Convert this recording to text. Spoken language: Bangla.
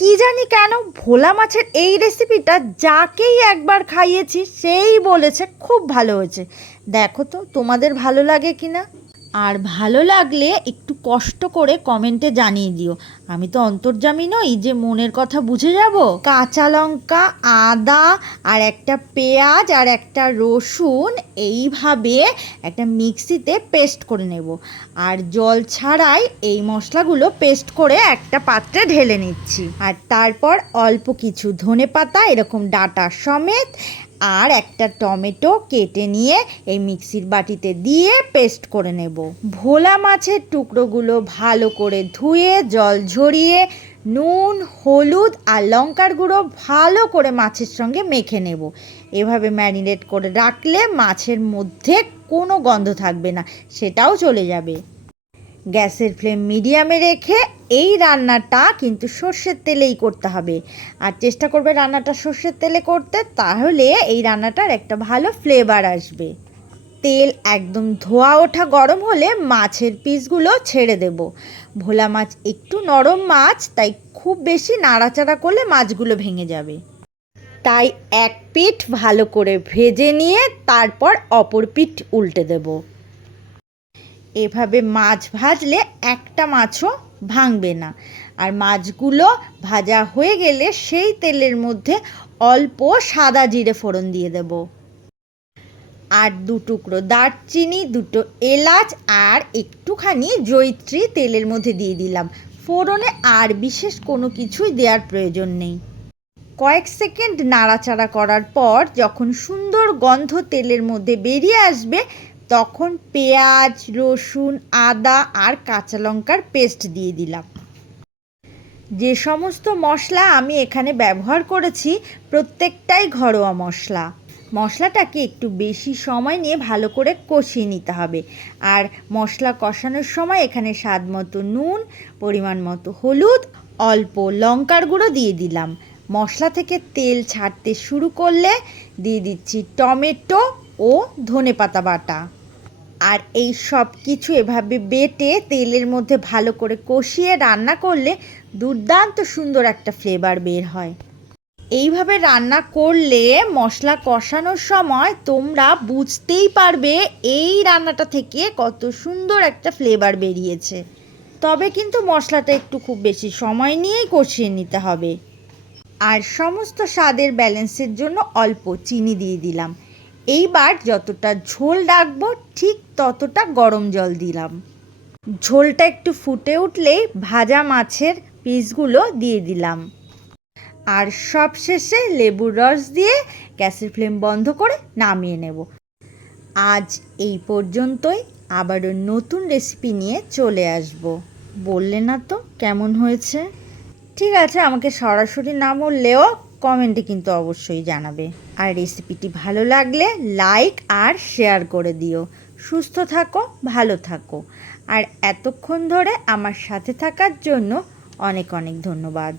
কি জানি কেন ভোলা মাছের এই রেসিপিটা যাকেই একবার খাইয়েছি, সেই বলেছে, খুব ভালো হয়েছে। দেখো তো, তোমাদের ভালো লাগে কি না আর ভালো লাগলে একটু কষ্ট করে কমেন্টে জানিয়ে দিও। আমি তো অন্তর্জামী নই, যে মনের কথা বুঝে যাব। কাঁচা লঙ্কা, আদা আর একটা পেঁয়াজ আর একটা রসুন এইভাবে একটা মিক্সিতে পেস্ট করে নেব। আর জল ছাড়াই এই মশলাগুলো পেস্ট করে একটা পাত্রে ঢেলে নিচ্ছি। আর তারপর অল্প কিছু ধনে পাতা এরকম ডাটা সমেত আর একটা টমেটো কেটে নিয়ে এই মিক্সির বাটিতে দিয়ে পেস্ট করে নেব। ভোলা মাছের টুকরোগুলো ভালো করে ধুয়ে, জল ঝরিয়ে, নুন, হলুদ আর লঙ্কার গুঁড়ো ভালো করে মাছের সঙ্গে মেখে নেব। এভাবে ম্যারিনেট করে রাখলে মাছের মধ্যে কোনো গন্ধ থাকবে না, সেটাও চলে যাবে। গ্যাসের ফ্লেম মিডিয়ামে রেখে এই রান্নাটা কিন্তু সর্ষের তেলেই করতে হবে। আর চেষ্টা করবে রান্নাটা সর্ষের তেলে করতে, তাহলে এই রান্নাটার একটা ভালো ফ্লেভার আসবে। তেল একদম ধোয়া ওঠা গরম হলে মাছের পিসগুলো ছেড়ে দেব। ভোলা মাছ একটু নরম মাছ, তাই খুব বেশি নাড়াচাড়া করলে মাছগুলো ভেঙে যাবে। তাই এক পিঠ ভালো করে ভেজে নিয়ে তারপর অপর পিঠ উল্টে দেবো। এভাবে মাছ ভাজলে একটা মাছও ভাঙবে না। আর মাছগুলো ভাজা হয়ে গেলে সেই তেলের মধ্যে অল্প সাদা জিরে ফোড়ন দিয়ে দেব। আর দু টুকরো দারচিনি, দুটো এলাচ আর একটুখানি জৈত্রী তেলের মধ্যে দিয়ে দিলাম। ফোড়নে আর বিশেষ কোনো কিছুই দেওয়ার প্রয়োজন নেই। কয়েক সেকেন্ড নাড়াচাড়া করার পর যখন সুন্দর গন্ধ তেলের মধ্যে বেরিয়ে আসবে তখন পেঁয়াজ, রসুন, আদা আর কাঁচা লঙ্কার পেস্ট দিয়ে দিলাম। যে সমস্ত মশলা আমি এখানে ব্যবহার করেছি, প্রত্যেকটাই ঘরোয়া মশলা। মশলাটাকে একটু বেশি সময় নিয়ে ভালো করে কষিয়ে নিতে হবে। আর মশলা কষানোর সময় এখানে স্বাদ মতো নুন, পরিমাণ মতো হলুদ, অল্প লঙ্কার গুঁড়ো দিয়ে দিলাম। মশলা থেকে তেল ছাড়তে শুরু করলে দিয়ে দিচ্ছি টমেটো ও ধনে পাতা বাটা। আর এই সব কিছু এভাবে বেটে তেলের মধ্যে ভালো করে কষিয়ে রান্না করলে দুর্দান্ত সুন্দর একটা ফ্লেভার বের হয়। এইভাবে রান্না করলে মশলা কষানোর সময় তোমরা বুঝতেই পারবে এই রান্নাটা থেকে কত সুন্দর একটা ফ্লেভার বেরিয়েছে। তবে কিন্তু মশলাটা একটু খুব বেশি সময় নিয়েই কষিয়ে নিতে হবে। আর সমস্ত স্বাদের ব্যালেন্সের জন্য অল্প চিনি দিয়ে দিলাম। এইবার যতটা ঝোল রাখব ঠিক ততটা গরম জল দিলাম। ঝোলটা একটু ফুটে উঠলেই ভাজা মাছের পিসগুলো দিয়ে দিলাম। আর সব শেষে লেবুর রস দিয়ে গ্যাসের ফ্লেম বন্ধ করে নামিয়ে নেব। আজ এই পর্যন্তই। আবারও নতুন রেসিপি নিয়ে চলে আসব। বললে না তো কেমন হয়েছে? ঠিক আছে, আমাকে সরাসরি না বললেও কমেন্টে কিন্তু অবশ্যই জানাবে। আর রেসিপিটি ভালো লাগলে লাইক আর শেয়ার করে দিও। সুস্থ থাকো, ভালো থাকো। আর এতক্ষণ ধরে আমার সাথে থাকার জন্য অনেক অনেক ধন্যবাদ।